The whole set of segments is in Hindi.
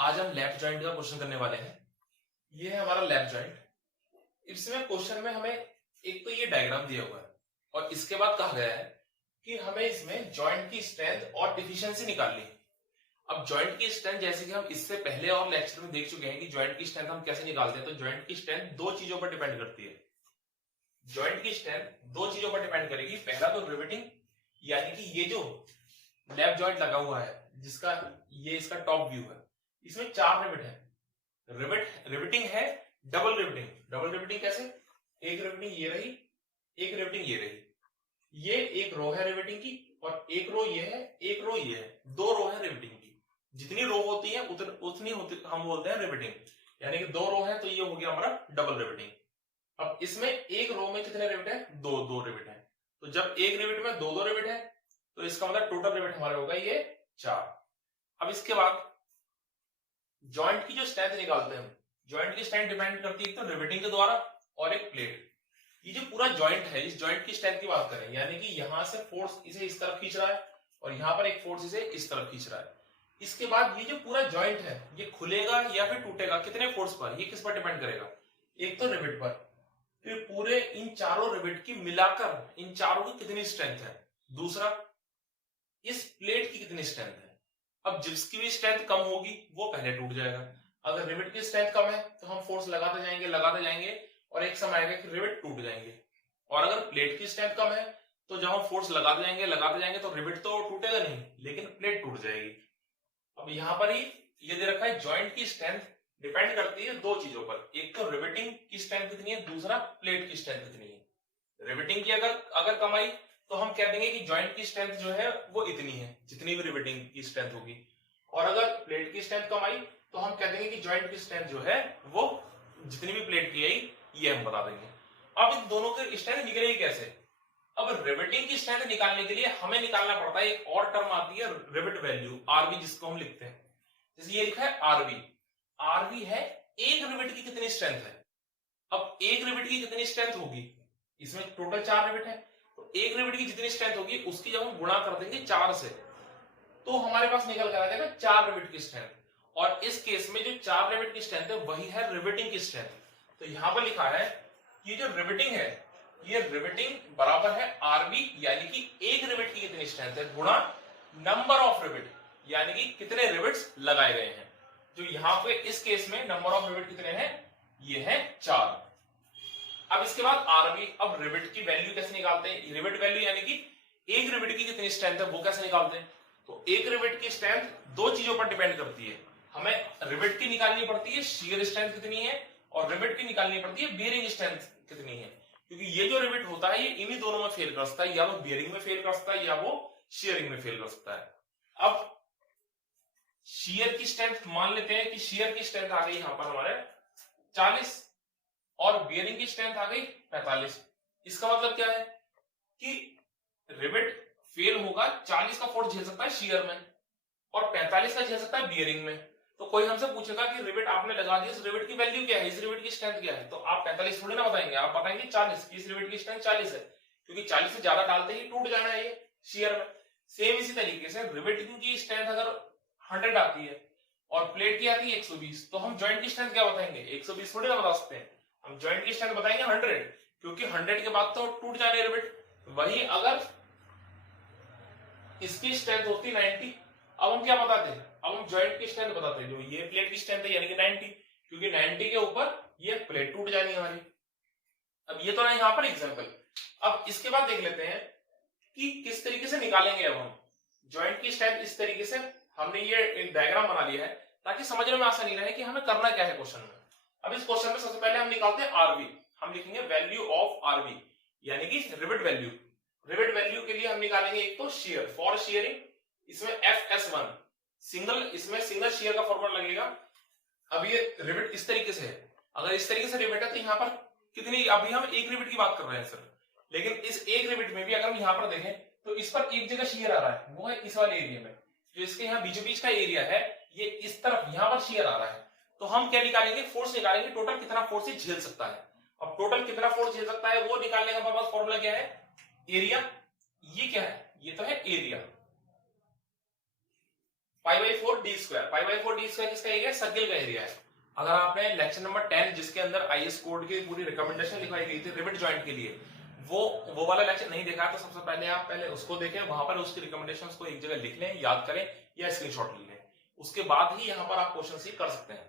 आज हम लैप जॉइंट का क्वेश्चन करने वाले हैं। ये है हमारा लैप जॉइंट। इसमें क्वेश्चन में हमें एक तो ये डायग्राम दिया हुआ है और इसके बाद कहा गया है कि हमें इसमें जॉइंट की स्ट्रेंथ और डिफिशियंसी निकालनी है। अब जॉइंट की स्ट्रेंथ जैसे कि हम इससे पहले और लेक्चर में देख चुके हैं कि जॉइंट की स्ट्रेंथ हम कैसे निकालते हैं। तो जॉइंट की स्ट्रेंथ दो चीजों पर डिपेंड करती है। जॉइंट की स्ट्रेंथ दो चीजों पर डिपेंड करेगी। पहला तो रिवेटिंग, यानी कि ये जो लैप जॉइंट लगा हुआ है जिसका ये इसका टॉप व्यू है, इसमें 4 रिवेट है। रिवेटिंग है डबल रिवेटिंग। डबल रिवेटिंग कैसे? एक रिवेटिंग ये रही, एक रिवेटिंग ये रही। ये एक रो है रिवेटिंग की और एक रो ये है, एक रो ये है। 2 रो है रिवेटिंग की। जितनी रो होती है उतनी होती हम बोलते हैं रिवेटिंग। यानी कि 2 रो है तो ये हो गया हमारा डबल रिवेटिंग। अब इसमें एक रो में कितने रिवेट है? 2 रिवेट है। तो जब एक रिवेट में 2 रिवेट है तो इसका मतलब टोटल रिवेट हमारा होगा ये 4। अब इसके बाद जॉइंट की जो स्ट्रेंथ निकालते हैं, जॉइंट की स्ट्रेंथ डिपेंड करती है एक तो रिवेटिंग के द्वारा और एक प्लेट। ये जो पूरा जॉइंट है, इस जॉइंट की स्ट्रेंथ की बात करें, यानी कि यहां से फोर्स इसे इस तरफ खींच रहा है और यहां पर एक फोर्स इसे इस तरफ खींच रहा है। इसके बाद ये जो पूरा जॉइंट है ये खुलेगा या फिर टूटेगा कितने फोर्स पर? ये किस पर डिपेंड करेगा? एक तो रिवेट पर, फिर पूरे इन चारों रिवेट की मिलाकर इन चारों की कितनी स्ट्रेंथ है, दूसरा इस प्लेट की कितनी स्ट्रेंथ है। अब जिसकी भी स्ट्रेंथ कम होगी वो पहले टूट जाएगा। अगर रिवेट की स्ट्रेंथ कम है तो हम फोर्स लगाते जाएंगे और एक समय आएगा कि रिवेट टूट जाएंगे। और अगर प्लेट की स्ट्रेंथ कम है तो जब हम फोर्स लगाते जाएंगे तो रिवेट तो टूटेगा नहीं लेकिन प्लेट टूट जाएगी। अब यहां पर ही ये दे रखा है जॉइंट की स्ट्रेंथ डिपेंड करती है 2 चीजों पर। एक तो रिवेटिंग की स्ट्रेंथ कितनी है, दूसरा प्लेट की स्ट्रेंथ कितनी है। रिवेटिंग की अगर कमाई तो हम कह देंगे कि जॉइंट की स्ट्रेंथ जो है वो इतनी है जितनी भी रिवेटिंग की स्ट्रेंथ होगी। और अगर प्लेट की स्ट्रेंथ कम आई तो हम कह देंगे कि जॉइंट की स्ट्रेंथ जो है वो जितनी भी प्लेट की आई ये हम बता देंगे। अब इन दोनों की स्ट्रेंथ निकलेगी कैसे? अब रिवेटिंग की स्ट्रेंथ निकालने के लिए हमें निकालना पड़ता है, एक और टर्म आती है रिवेट वैल्यू, आरवी, जिसको हम लिखते हैं। जैसे ये लिखा है आरवी। आरवी है एक रिवेट की कितनी स्ट्रेंथ है। अब एक रिवेट की कितनी स्ट्रेंथ होगी, इसमें टोटल 4 रिवेट है तो एक रिवेट की जितनी स्ट्रेंथ होगी उसकी जब हम गुणा कर देंगे 4 से तो हमारे पास निकल कर आ जाएगा 4 रिवेट की स्ट्रेंथ। और इस केस में जो 4 रिवेट की स्ट्रेंथ है वही है रिवेटिंग की स्ट्रेंथ। तो यहां पर लिखा है कि जो रिवेटिंग है ये रिवेटिंग बराबर है आरबी, यानी कि एक रिवेट की कितनी स्ट्रेंथ है गुणा नंबर ऑफ रिवेट, यानी कि कितने रिवेट्स लगाए गए हैं। जो यहां पे इस केस में नंबर ऑफ रिवेट कितने हैं, ये है 4। अब इसके बाद आरबी। अब रिवेट की वैल्यू कैसे निकालते हैं? रिवेट वैल्यू यानी कि एक रिवेट की कितनी स्ट्रेंथ है वो कैसे निकालते हैं? तो एक रिवेट की स्ट्रेंथ 2 चीजों पर डिपेंड करती है। हमें रिवेट की निकालनी पड़ती है शियर स्ट्रेंथ कितनी है और रिवेट की निकालनी पड़ती है बेयरिंग स्ट्रेंथ कितनी है। क्योंकि ये जो रिवेट होता है ये इन्हीं दोनों में फेल कर सकता है, या वो बेयरिंग में फेल कर सकता है या वो शियरिंग में फेल कर सकता है। अब शियर की स्ट्रेंथ मान लेते हैं कि शियर की स्ट्रेंथ आ गई यहां पर हमारे 40 और बेयरिंग की स्ट्रेंथ आ गई 45। इसका मतलब क्या है कि रिवेट फेल होगा, 40 का फोर्स झेल सकता है शियर में और 45 का झेल सकता है बियरिंग में। तो कोई हमसे पूछेगा कि रिवेट आपने लगा दिया, इस रिवेट की वैल्यू क्या है, इस रिवेट की स्ट्रेंथ क्या है, तो आप 45 थोड़ी ना बताएंगे, आप बताएंगे 40 की इस रिवेट की स्ट्रेंथ 40 है, क्योंकि 40 से ज्यादा डालते ही टूट जाना है ये शियर में। सेम इसी तरीके से रिवेटिंग की स्ट्रेंथ अगर 100 आती है और प्लेट की आती है 120 तो हम जॉइंट की स्ट्रेंथ क्या बताएंगे? 120 थोड़ी ना बता सकते हैं, हम जॉइंट की स्ट्रेंथ बताएंगे 100, क्योंकि 100 के बाद तो टूट जाने रिवेट। वही अगर इसकी स्ट्रेंथ होती 90, अब हम क्या बताते हैं? अब हम जॉइंट की स्ट्रेंथ बताते हैं, जो ये प्लेट की स्ट्रेंथ है यानी कि 90, क्योंकि 90 के ऊपर ये प्लेट टूट जानी है हमारी। अब ये तो ना यहां पर एग्जांपल। अब इसके बाद देख लेते हैं कि किस तरीके से निकालेंगे। अब हम जॉइंट की स्ट्रेंथ इस तरीके से हमने ये एक डायग्राम बना लिया है ताकि समझने में आसानी रहे कि हमें करना क्या है क्वेश्चन में। अब इस क्वेश्चन में सबसे पहले हम निकालते हैं आरवी। हम लिखेंगे वैल्यू ऑफ आरवी, यानी कि रिवेट वैल्यू। रिवेट वैल्यू के लिए हम निकालेंगे एक तो शियर, फॉर शियरिंग, इसमें FS1 सिंगल, इसमें सिंगल शियर का फॉर्मूला लगेगा। अब ये रिवेट इस तरीके से है, अगर इस तरीके से रिवेट है तो यहाँ पर कितनी, अभी हम एक रिवेट की बात कर रहे हैं सर, लेकिन इस एक रिवेट में भी अगर हम यहाँ पर देखें तो इस पर एक जगह शियर आ रहा है, वो है इस वाले एरिया में, जो इसके यहाँ बीचों बीच का एरिया है, ये इस तरफ यहाँ पर शियर आ रहा है। तो हम क्या निकालेंगे? फोर्स निकालेंगे, टोटल कितना फोर्स ये झेल सकता है। अब टोटल कितना फोर्स झेल सकता है वो निकालने का हमारे पास फॉर्मूला क्या है? एरिया। ये क्या है? ये तो है area. π/4 d square. π/4 d square किसका एरिया है? सर्किल का एरिया है। अगर आपने लेक्चर नंबर 10 जिसके अंदर आईएस कोड की पूरी रिकमेंडेशन लिखवाई गई थी रिवेट जॉइंट के लिए, वो वाला लेक्चर नहीं देखा तो सबसे पहले आप पहले उसको देखें, वहां पर उसकी रिकमेंडेशंस को एक जगह लिख लें, याद करें या स्क्रीनशॉट ले लें, उसके बाद ही यहां पर आप क्वेश्चन सी कर सकते हैं।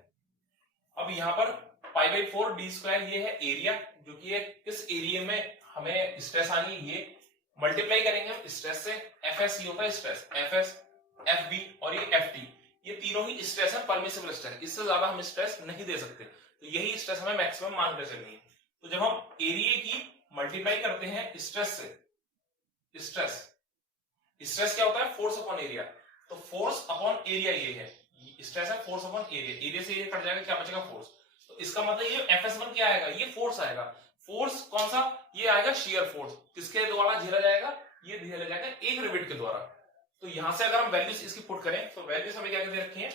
अब यहां पर π/4 d स्क्वायर ये है एरिया, जो कि किस एरिया में हमें स्ट्रेस आनी है, ये मल्टीप्लाई करेंगे हम स्ट्रेस से। एफएस ये होता है स्ट्रेस, एफएस, एफबी और ये एफटी, ये तीनों ही स्ट्रेस है, परमिसिबल स्ट्रेस, इससे ज्यादा हम स्ट्रेस नहीं दे सकते, तो यही स्ट्रेस हमें मैक्सिमम मान कर चलनी है। तो जब हम एरिया की मल्टीप्लाई करते हैं स्ट्रेस से, स्ट्रेस क्या होता है? फोर्स अपॉन एरिया, तो फोर्स अपॉन एरिया ये है, स्ट्रेस है फोर्स अपॉन एरिया, एरिया से एरिया कट जाएगा, क्या बचेगा? फोर्स। तो इसका मतलब ये एफएस1 क्या आएगा? ये फोर्स आएगा। फोर्स कौन सा? ये आएगा शियर फोर्स। किसके द्वारा झेला जाएगा? ये झेला जाएगा एक रिवेट के द्वारा। तो यहां से अगर हम वैल्यूज इसकी पुट करें तो वैल्यूज हमें क्या दे रखी है?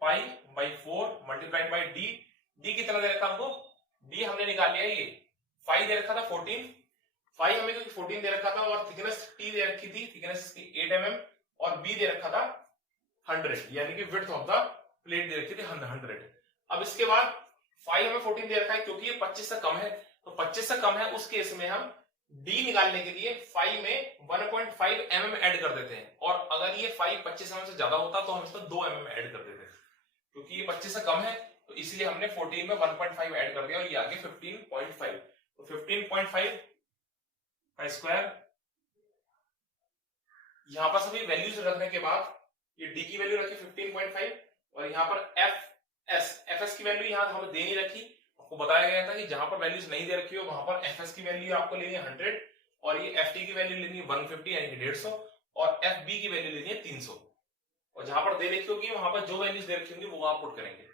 π/4 मल्टीप्लाइड बाई डी। डी कितना दे रखा हमको? डी हमने निकाल लिया, ये फाइव दे रखा था 14, फाइव हमें क्योंकि 14 दे रखा था, और थिकनेस टी दे रखी थी, थिकनेस इसकी 8 mm, और बी दे रखा था 100, यानी कि विड्थ ऑफ द प्लेट दे रखी थी 100। अब इसके बाद 5 हमें 14 दे रखा है, क्योंकि ये 25 से कम है, तो 25 से कम है उस केस में हम डी निकालने के लिए 5 में 1.5 mm ऐड कर देते हैं, और अगर ये 5 25 mm से ज्यादा होता तो हम इसमें 2 mm ऐड कर देते हैं। क्योंकि ये 25 से कम है तो इसलिए हमने 14 में 1.5 ऐड कर दिया, और ये आगे 15.5, तो 15.5 का स्क्वायर। यहां पर सभी वैल्यूज रखने के बाद ये डी की वैल्यू रखी 15.5, और यहां पर एफएस की वैल्यू यहां हमें दे नहीं रखी, आपको बताया गया था कि जहां पर वैल्यूज नहीं दे रखी हो वहां पर एफएस की वैल्यू आपको लेनी है 100, और ये एफटी की वैल्यू लेनी है 150 यानी कि 150, और एफबी की वैल्यू लेनी है 300, और जहां पर दे रखी होगी वहां पर जो वैल्यूज दे रखी होंगी वो आप पुट करेंगे।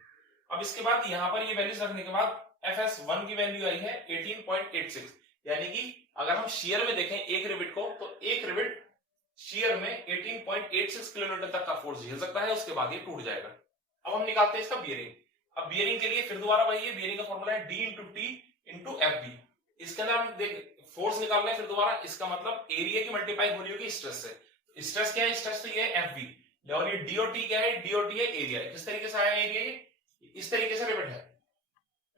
अब इसके बाद यहां पर ये वैल्यूज रखने के बाद एफएस1 की वैल्यू आई है 18.86, यानी कि अगर हम शेयर में देखें एक रिवेट को, तो एक रिवेट शेयर में 18.86 किलोमीटर तक का फोर्स झेल सकता है, उसके बाद ये टूट जाएगा। अब हम निकालते हैं इसका बियरिंग। अब बियरिंग के लिए फिर दोबारा वही है, बियरिंग का फॉर्मूला है D into T into F B. इसके अंदर हम देख फोर्स निकालना है फिर दोबारा, इसका मतलब एरिया की मल्टीप्लाई हो रही होगी स्ट्रेस से। स्ट्रेस क्या है? स्ट्रेस तो ये है एफ बी, और ये डी और टी क्या है? डी और टी है एरिया। किस तरीके से आया एरिया? इस तरीके से रिवेट है,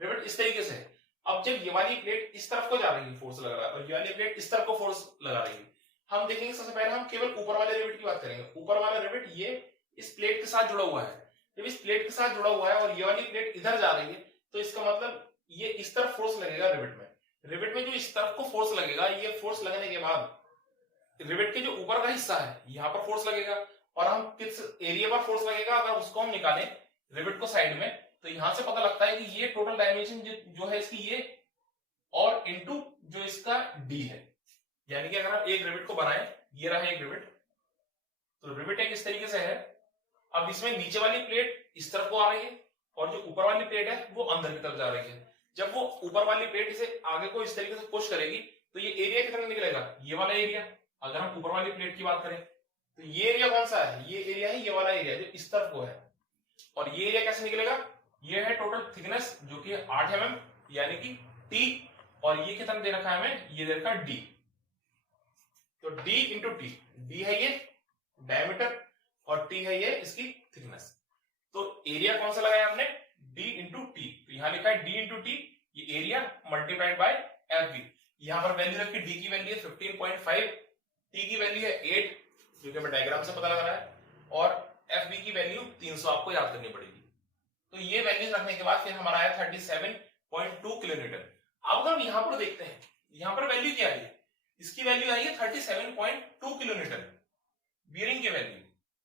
रिवेट इस तरीके से है। अब जब ये वाली प्लेट इस तरफ को जा रही है फोर्स लग रहा है, और ये वाली प्लेट इस तरफ को फोर्स लगा रही है, हम देखेंगे सबसे पहले हम केवल ऊपर वाले रिवेट की बात करेंगे। ऊपर वाला रिवेट ये इस प्लेट के साथ जुड़ा हुआ है, जब इस प्लेट के साथ जुड़ा हुआ है और ये वाली प्लेट इधर जा रही है, तो इसका मतलब ये इस तरफ फोर्स लगेगा रिवेट में। रिवेट में जो इस तरफ को फोर्स लगेगा, ये फोर्स लगने के बाद रिवेट के जो ऊपर का हिस्सा है यहां पर फोर्स लगेगा, और हम किस एरिया पर फोर्स लगेगा अगर उसको हम निकालें रिवेट को साइड में, तो यहां से पता लगता है कि ये टोटल डायमेंशन जो है इसकी ये, और इनटू जो इसका डी है, यानी कि अगर हम एक रिवेट को बनाएं, ये रहा एक रिवेट, तो रिवेट एक इस तरीके से है। अब इसमें नीचे वाली प्लेट इस तरफ को आ रही है, और जो ऊपर वाली प्लेट है वो अंदर की तरफ जा रही है। जब वो ऊपर वाली प्लेट इसे आगे को इस तरीके से पुश करेगी, तो ये एरिया कितना निकलेगा? ये वाला एरिया। अगर हम ऊपर वाली प्लेट की बात करें तो ये एरिया कौन सा है? ये एरिया है, ये वाला एरिया जो इस तरफ को है। और ये एरिया कैसे निकलेगा? ये है टोटल थिकनेस जो कि 8 mm यानी कि टी, और ये कितना दे रखा है हमें? ये दे रखा डी, तो डी इंटू टी, डी है ये डायमीटर और टी है ये इसकी थिकनेस। तो एरिया कौन सा लगाया हमने? डी इंटू टी, तो यहां लिखा है डी इंटू टी, ये area multiplied by F B. यहां पर वैल्यू रखी, डी की वैल्यू है 15.5, टी की वैल्यू है 8 जो कि हमें डायग्राम से पता लग रहा है, और एफ बी की वैल्यू 300 आपको याद करनी पड़ेगी। तो ये वैल्यूज रखने के बाद फिर हमारा आया 37.2 किलोमीटर। अब हम यहां पर देखते हैं, यहां पर वैल्यू क्या है? इसकी वैल्यू आई है 37.2 किलोमीटर बियरिंग की वैल्यू,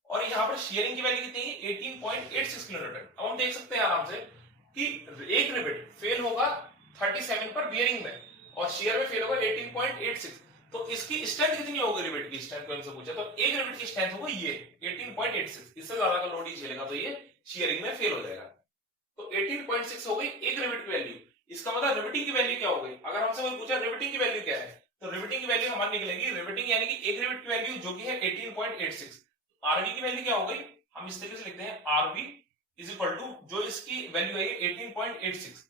और यहां पर शेयरिंग की वैल्यू कितनी है? 18.86 किलोमीटर। अब हम देख सकते हैं आराम से कि एक रिवेट फेल होगा 37 पर बियरिंग में, और शेयर में फेल होगा 18.86, तो इसकी स्ट्रेंथ कितनी होगी? रिवेट की स्ट्रेंथ को इनसे पूछा, तो एक रिवेट की स्ट्रेंथ होगी ये 18.86, इससे ज्यादा का लोड ही झेलेगा तो ये शेयरिंग में फेल हो जाएगा। तो 18.6 हो गई एक रिवेट की वैल्यू। इसका मतलब रिवेटिंग की वैल्यू क्या हो गई? अगर हमसे कोई पूछा रिवेटिंग की वैल्यू क्या है, तो रिवेटिंग की वैल्यू हमारी निकलेगी, रिवेटिंग यानी कि एक रिवेट की वैल्यू जो कि है 18.86। आरबी की वैल्यू क्या हो गई? हम इस तरीके से लिखते हैं आरबी इज इक्वल टू, जो इसकी वैल्यू है 18.86,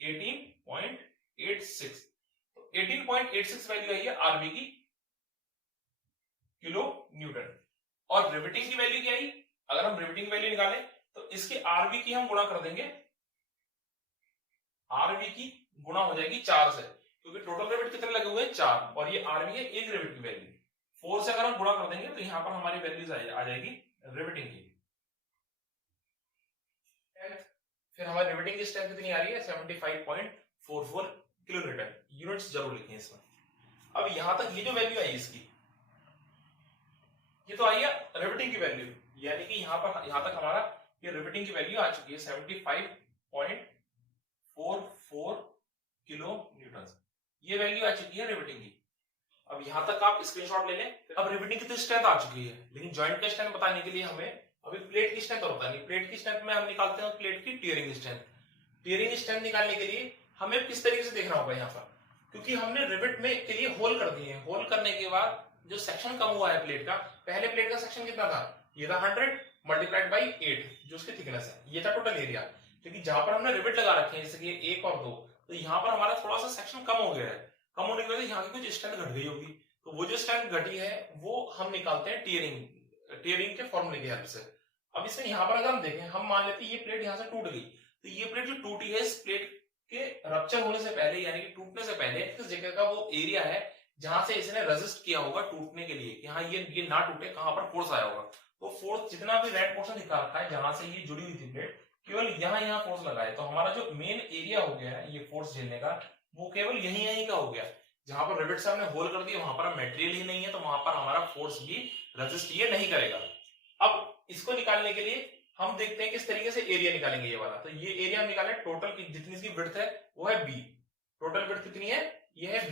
18.86, तो 18.86 वैल्यू है आरबी की। Kilo Newton. और रिवेटिंग की वैल्यू क्या आई, अगर हम रिवेटिंग की वैल्यू निकालें तो इसके आरवी की हम गुणा कर देंगे, आरवी की गुणा हो जाएगी 4 से, क्योंकि टोटल रिवेट कितने लगे हुए हैं 4, और ये आरवी है एक रिवेट की वैल्यू। 4 से अगर हम गुणा कर देंगे तो यहां पर हमारी वैल्यूज आ जाएगी रिवेटिंग की। फिर हमारी रिवेटिंग की स्ट्रेंथ कितनी आ रही है 75.44 किलोन्यूटन। यूनिट्स जरूर लिखें इसमें। अब यहां तक ये जो वैल्यू आई इसकी, ये तो आई है रिवेटिंग की वैल्यू, यानी कि यहां तक हमारा ये रिवेटिंग की वैल्यू आ चुकी है 75.44 किलो न्यूटन। ये वैल्यू आ चुकी है रिवेटिंग की। अब यहां तक आप स्क्रीनशॉट ले लें। अब रिवेटिंग की तो स्ट्रेंथ आ चुकी है, लेकिन जॉइंट का स्ट्रेंथ बताने के लिए हमें अभी प्लेट की स्ट्रेंथ और बतानी। प्लेट की स्ट्रेंथ में हम निकालते हैं प्लेट की टियरिंग स्ट्रेंथ। टियरिंग स्ट्रेंथ निकालने के लिए हमें किस तरीके से देखना होगा यहाँ पर, क्योंकि हमने रिवेट में के लिए होल कर दिए हैं। होल करने के बाद जो सेक्शन कम हुआ है प्लेट का, पहले प्लेट का सेक्शन कितना था, ये था 100 मल्टीप्लाइड बाई 8 जो उसकी थिकनेस है, ये था टोटल एरिया। क्योंकि जहां पर हमने रिवेट लगा रखे हैं जैसे कि 1 और 2, तो यहाँ पर हमारा थोड़ा सा सेक्शन कम हो गया है। कम होने की वजह से यहाँ की कुछ स्ट्रेंथ घट गई होगी, तो वो जो स्ट्रेंथ घटी है वो हम निकालते हैं टियरिंग के फॉर्मूले की हेल्प से। अब इसमें यहाँ पर अगर हम देखें, हम मान लेते हैं ये प्लेट यहाँ से टूट गई, तो ये प्लेट जो टूटी है इस प्लेट के रप्चर होने से पहले यानी कि टूटने से पहले इस जगह का वो एरिया है जहां से इसने रेजिस्ट किया होगा टूटने के लिए कि हाँ ये ना टूटे, कहां पर फोर्स आया होगा। तो फोर्स जितना भी रेड पोर्शन दिखा रखा है जहां से ये जुड़ी हुई थी प्लेट, केवल यहाँ फोर्स लगा है। तो हमारा जो मेन एरिया हो गया है ये फोर्स झेलने का, वो केवल यही का हो गया। जहां पर रिवेट से हमने होल कर दिया वहां पर मटेरियल ही नहीं है, तो वहां पर हमारा फोर्स भी रेजिस्ट ये नहीं करेगा। अब इसको निकालने के लिए हम देखते हैं किस तरीके से एरिया निकालेंगे ये वाला। तो ये एरिया हम निकालें, टोटल की जितनी इसकी विड्थ है वो है बी। टोटल विड्थ कितनी है, ये है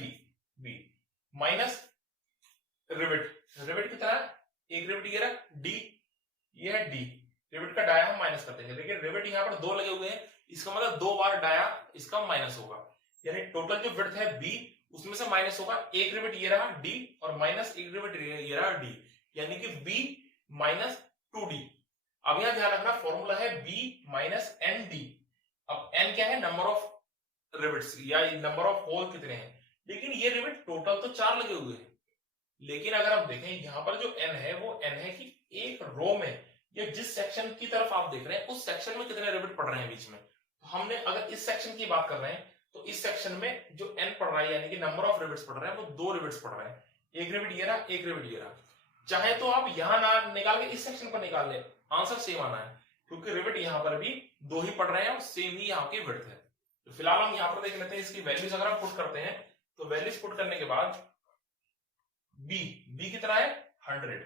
बी माइनस रिवेट कितना है, एक रिवेट ये रहा डी, ये है डी। रिवेट का डाया हम माइनस कर देंगे। देखिए रिवेट यहाँ पर 2 लगे हुए हैं, इसका मतलब 2 बार डाया इसका माइनस होगा, यानी टोटल जो विड्थ है बी उसमें से माइनस होगा एक रिवेट ये रहा डी और माइनस एक रिवेट ये रहा डी, यानी कि बी माइनस 2d। अब यहां ध्यान रखना फॉर्मूला है b माइनस एन डी। अब n क्या है, नंबर ऑफ रिवेट्स या नंबर ऑफ होल कितने हैं, लेकिन ये रिवेट टोटल तो 4 लगे हुए हैं। लेकिन अगर हम देखें यहाँ पर जो n है वो n है कि एक रो में या जिस सेक्शन की तरफ आप देख रहे हैं उस सेक्शन में कितने रिवेट पड़ रहे हैं बीच में। तो हमने अगर इस सेक्शन की बात कर रहे हैं तो इस सेक्शन में जो n पड़ रहा है यानी कि नंबर ऑफ रिवेट्स पड़ रहे हैं वो 2 रिवेट्स पड़ रहे हैं, एक रिवेट ये रहा एक रिवेट ये रहा। चाहे तो आप यहां ना निकाल के इस सेक्शन पर निकाल ले, आंसर सेम आना है, क्योंकि रिवेट यहां पर भी 2 ही पड़ रहे हैं और सेम ही यहाँ की विड्थ है। तो फिलहाल हम यहाँ पर देख लेते हैं इसकी वैल्यूज अगर हम पुट करते हैं, तो वैल्यूज पुट करने के बाद बी कितना है 100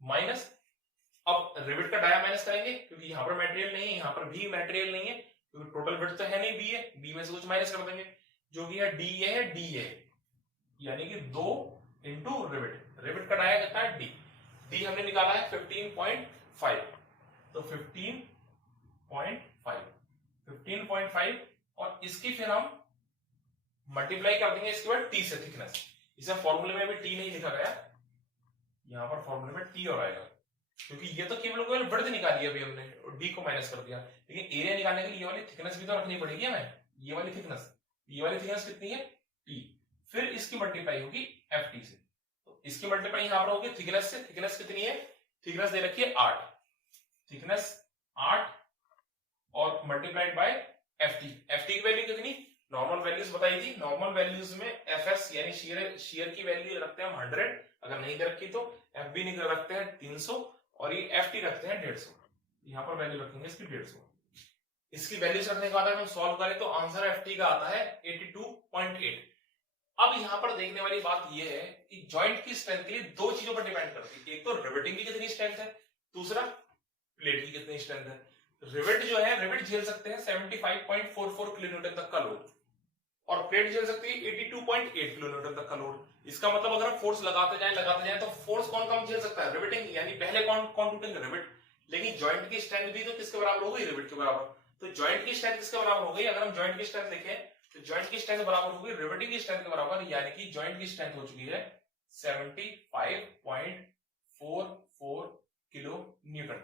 माइनस, अब रिवेट का डाया माइनस करेंगे क्योंकि यहाँ पर मटेरियल नहीं है, यहाँ पर भी मटेरियल नहीं है क्योंकि टोटल विड्थ तो है नहीं, बी है, बी में से कुछ माइनस कर देंगे जो कि है डी है डी है, यानी कि 2 इंटू रिवेट का डाया कितना है डी हमने निकाला है 15.5, तो 15.5 और इसकी फिर हम मल्टीप्लाई कर देंगे इसके बाद टी से थिकनेस। इसे फॉर्मूले में भी टी नहीं लिखा गया, यहां पर फॉर्मूले में टी और आएगा क्योंकि ये तो केवल विड्थ निकाली अभी हमने और डी को माइनस कर दिया, लेकिन एरिया निकालने के लिए ये वाली थिकनेस भी तो रखनी पड़ेगी हमें, ये वाली थिकनेस कितनी है टी, फिर इसकी मल्टीप्लाई होगी एफ टी से, तो इसकी मल्टीप्लाई यहां पर होगी थिकनेस से। थिकनेस कितनी है, थिकनेस दे रखी है 8, थिकनेस 8 और मल्टीप्लाइड बाय एफ टी की वैल्यू कितनी, नॉर्मल वैल्यूज बताई थी, नॉर्मल वैल्यूज में एफ एस यानी शेयर की वैल्यू रखते हैं हम 100, अगर नहीं दे रखी तो एफ बी नहीं रखते हैं 300 और ये एफ टी रखते हैं 150, यहां पर वैल्यू रखेंगे इसकी 150। इसकी वैल्यूज रखने के बाद अगर हम सॉल्व करें तो आंसर एफ टी का आता है 82.8। अब यहां पर देखने वाली बात यह है कि जॉइंट की स्ट्रेंथ के लिए 2 चीजों पर डिपेंड करती है, एक तो रिवेटिंग की कितनी स्ट्रेंथ है, दूसरा प्लेट की कितनी स्ट्रेंथ है। रिवेट जो है रिवेट झेल सकते हैं 75.44 किलोन्यूटन तक का लोड और प्लेट झेल सकती है 82.8 किलोन्यूटन तक का लोड। इसका मतलब अगर हम फोर्स लगाते जाएं तो फोर्स कौन कम झेल सकता है, रिवेटिंग, यानी पहले कौन टूटेंगे, रिवेट। लेकिन जॉइंट की स्ट्रेंथ भी तो किसके बराबर हो गई, रिवेट के बराबर। तो जॉइंट की स्ट्रेंथ किसके बराबर हो गई, अगर हम जॉइंट की स्ट्रेंथ देखें तो जॉइंट की स्ट्रेंथ बराबर हो गई रिवेटिंग की स्ट्रेंथ के बराबर, यानी कि जॉइंट की स्ट्रेंथ हो चुकी है 75.44 किलो न्यूटन,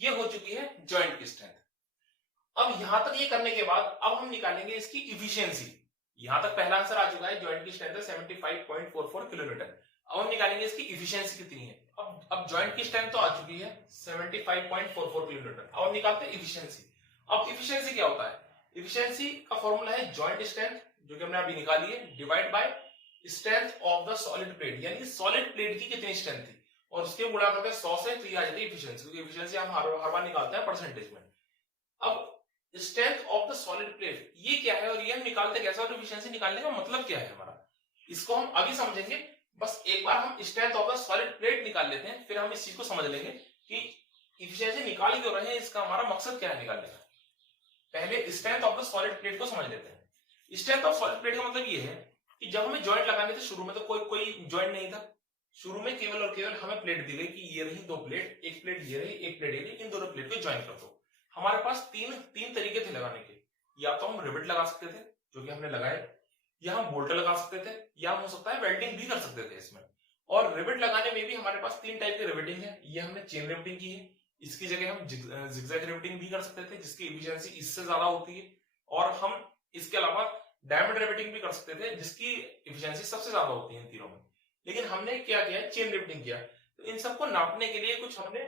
ये हो चुकी है जॉइंट की स्ट्रेंथ। अब यहां तक ये करने के बाद अब हम निकालेंगे इसकी इफिशियंसी। यहां तक पहला आंसर आ चुका है, जॉइंट की स्ट्रेंथ है 75.44 किलोन्यूटन। अब हम निकालेंगे इसकी इफिशियंसी कितनी है। अब जॉइंट की स्ट्रेंथ तो आ चुकी है 75.44 किलोन्यूटन। अब हम निकालते हैं इफिशियंसी। अब इफिशियंसी क्या होता है? इफिशियंसी का फॉर्मूला है जॉइंट स्ट्रेंथ, जो कि हमने अभी निकाली है, divide by strength of the solid plate, यानी सॉलिड प्लेट की कितनी स्ट्रेंथ थी, और उसके गुणा करते हैं 100 से, तो ये आ जाती है इफिशियंसी, क्योंकि इफिशियंसी हम हर बार निकालते हैं परसेंटेज में। अब strength of the solid plate ये क्या है, और ये हम निकालते कैसे, और इफिशियंसी निकालने का मतलब क्या है हमारा, इसको हम अभी समझेंगे। बस एक बार हम strength of the solid plate निकाल लेते हैं, फिर हम इस चीज को समझ लेंगे कि इफिशियंसी निकाल क्यों रहे हैं, इसका हमारा मकसद क्या है निकालने का। पहले strength of the solid plate को समझ लेते हैं। स्ट्रेंथ ऑफ सॉलिड प्लेट का मतलब ये है कि जब हमें जॉइंट लगाने थे, शुरू में तो कोई जॉइंट नहीं था, शुरू में केवल और केवल हमें प्लेट दी गई कि ये रही दो प्लेट, एक प्लेट ये रही, एक प्लेट ये रही, इन दोनों प्लेट को ज्वाइन कर दो। हमारे पास तीन तरीके थे लगाने के। या तो हम रिवेट लगा सकते थे, जो कि हमने लगाए, या हम बोल्ट लगा सकते थे, या हम हो सकता है वेल्डिंग भी कर सकते थे इसमें। और रिवेट लगाने में भी हमारे पास 3 टाइप की रिवेटिंग है। ये हमने चेन रिवेटिंग की है, इसकी जगह हम जिगजैग रिवेटिंग भी कर सकते थे, जिसकी एफिशिएंसी इससे ज्यादा होती है। और हम इसके अलावा डायमंड रिवेटिंग भी कर सकते थे, जिसकी एफिशिएंसी सबसे ज्यादा होती है इन तीनों में। लेकिन हमने क्या किया, चेन रिवेटिंग किया। तो इन सबको नापने के लिए कुछ हमने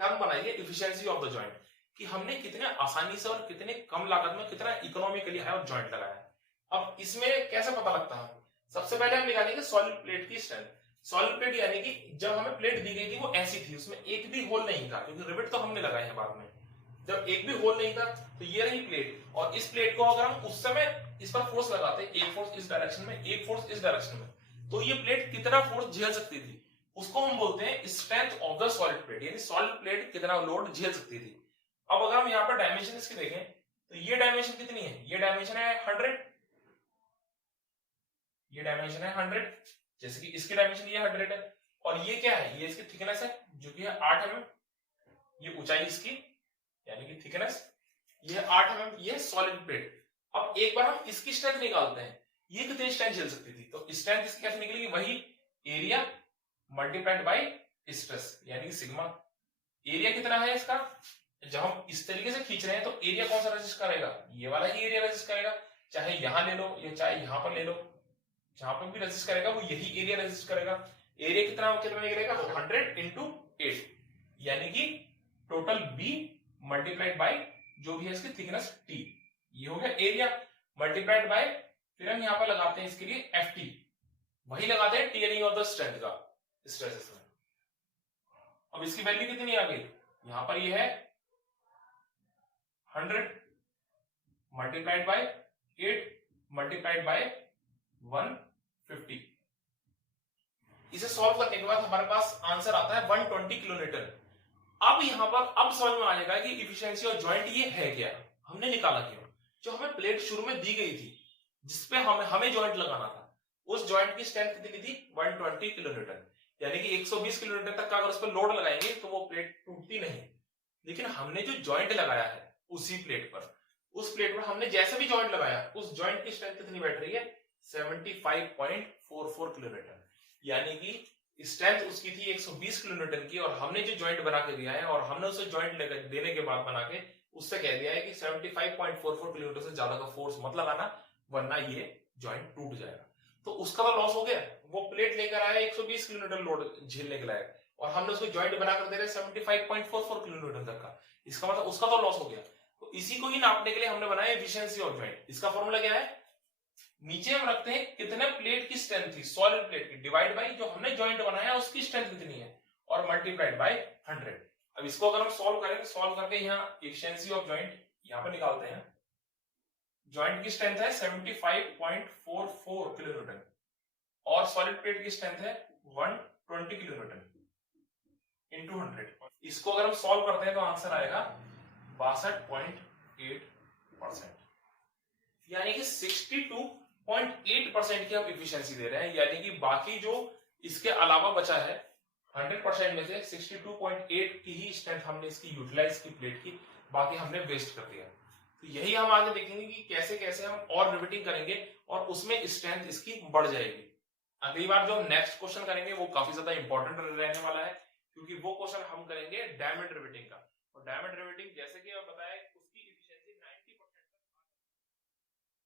टर्म बनाई है, एफिशिएंसी ऑफ द जॉइंट, कि हमने कितने आसानी से और कितने कम लागत में कितना इकोनॉमिकली है और जॉइंट लगाया है। अब इसमें कैसे पता लगता है, सबसे पहले हम निकालेंगे सॉलिड प्लेट की स्ट्रेंथ। सॉलिड प्लेट यानी कि जब हमें प्लेट दी गई थी वो ऐसी थी, उसमें एक भी होल नहीं था, क्योंकि रिवेट तो हमने लगाए हैं बाद में। जब एक भी होल नहीं था तो ये रही प्लेट, और इस प्लेट को अगर हम उस समय इस पर फोर्स लगाते, एक फोर्स इस डायरेक्शन में, एक फोर्स इस डायरेक्शन में, तो ये प्लेट कितना फोर्स झेल सकती थी, उसको हम बोलते हैं strength of the solid plate, यानी सॉलिड प्लेट कितना लोड झेल सकती थी। अब अगर हम यहाँ पर डायमेंशन इसके देखें, तो ये डायमेंशन कितनी है, ये डायमेंशन है 100, ये डायमेंशन है 100, जैसे कि इसकी डायमेंशन ये 100 है। और ये क्या है, ये इसकी थिकनेस है, जो कि है 8 mm, ये ऊंचाई इसकी यानी कि थिकनेस, ये 8 mm, ये सॉलिड प्लेट। अब एक बार हम इसकी स्ट्रेंथ निकालते हैं, ये कितनी स्ट्रेंथ झेल सकती थी, तो स्ट्रेंथ इसकी कैसे निकलेगी, वही एरिया मल्टीप्लाइड बाय स्ट्रेस, यानी कि सिग्मा। एरिया कितना है इसका, जब हम इस तरीके से खींच रहे हैं तो एरिया कौन सा रेजिस्ट करेगा, ये वाला ही एरिया रेजिस्ट करेगा, चाहे यहां ले लो या चाहे यहां पर ले लो, जहां पर भी रेजिस्ट करेगा वो यही एरिया रेजिस्ट करेगा। एरिया कितना निकलेगा, 100 इंटू 8, यानी कि टोटल बी मल्टीप्लाइड बाय जो भी है इसकी थिकनेस टी, ये हो गया एरिया मल्टीप्लाइड बाय, फिर हम यहां पर लगाते हैं इसके लिए एफ टी, वही लगाते हैं टीयरिंग ऑफ द स्ट्रेंथ का स्ट्रेसेस में। अब इसकी वैल्यू कितनी आ गई, यहां पर ये है 100 मल्टीप्लाइड बाय 8 मल्टीप्लाइड बाय 150। इसे सॉल्व करने के बाद हमारे पास आंसर आता है 120 किलोमीटर। अब यहां पर अब समझ में आ जाएगा कि इफिशियंसी और जॉइंट ये है क्या, हमने निकाला क्यों। जो हमें प्लेट शुरू में दी गई थी जिसपे हमें जॉइंट लगाना था, उस जॉइंट की स्ट्रेंथ कितनी थी, 120 किलोमीटर, यानी कि 120 किलोमीटर तक का अगर उस पर लोड लगाएंगे तो वो प्लेट टूटती नहीं। लेकिन हमने जो जॉइंट लगाया है उसी प्लेट पर, उस प्लेट पर हमने जैसे भी जॉइंट लगाया, उस जॉइंट की स्ट्रेंथ कितनी बैठ रही है, 75.44 किलोमीटर, यानी कि स्ट्रेंथ उसकी थी 120 किलोमीटर की, और हमने जो जॉइंट बना के दिया है, और हमने उसे जॉइंट देने के बाद बना के उससे कह दिया है कि 75.44 किलोमीटर से ज्यादा का फोर्स मत लगाना, वरना ये जॉइंट टूट जाएगा। तो उसका तो लॉस हो गया, वो प्लेट लेकर आया 120 किलोमीटर लोड झेलने के लायक, और हमने उसको जॉइंट बनाकर दे रहे 75.44 किलोमीटर तक का, इसका मतलब उसका तो लॉस हो गया। तो इसी को ही नापने के लिए हमने बनाया एफिशिएंसी ऑफ जॉइंट। इसका फॉर्मूला क्या है, नीचे हम रखते हैं कितने प्लेट की स्ट्रेंथ थी सॉलिड प्लेट की, डिवाइड बाय जो हमने जॉइंट बनाया उसकी स्ट्रेंथ कितनी है, और मल्टीप्लाइड बाय 100। अब इसको अगर हम सॉल्व करें, सॉल्व करके यहाँ एफिशिएंसी ऑफ जॉइंट यहाँ पे निकालते हैं। जॉइंट की स्ट्रेंथ है 75.44 किलोन्यूटन, और सॉलिड प्लेट की स्ट्रेंथ है 120 किलोन्यूटन इंटू 100। इसको अगर हम सॉल्व करते हैं तो आंसर आएगा 62.8%, यानी कि 62.8% की हम इफिशियंसी दे रहे हैं, यानी कि बाकी जो इसके अलावा बचा है 100% में से 62.8 की ही स्ट्रेंथ हमने इसकी यूटिलाइज की प्लेट की, बाकी हमने वेस्ट कर दिया। तो यही हम आगे देखेंगे कि कैसे कैसे हम और रिवेटिंग करेंगे और उसमें स्ट्रेंथ इसकी बढ़ जाएगी। अगली बार जो नेक्स्ट क्वेश्चन करेंगे वो काफी ज्यादा इंपॉर्टेंट रहने वाला है, क्योंकि वो क्वेश्चन हम करेंगे डायमंड रिवेटिंग का। और डायमंड रिवेटिंग जैसे कि बताया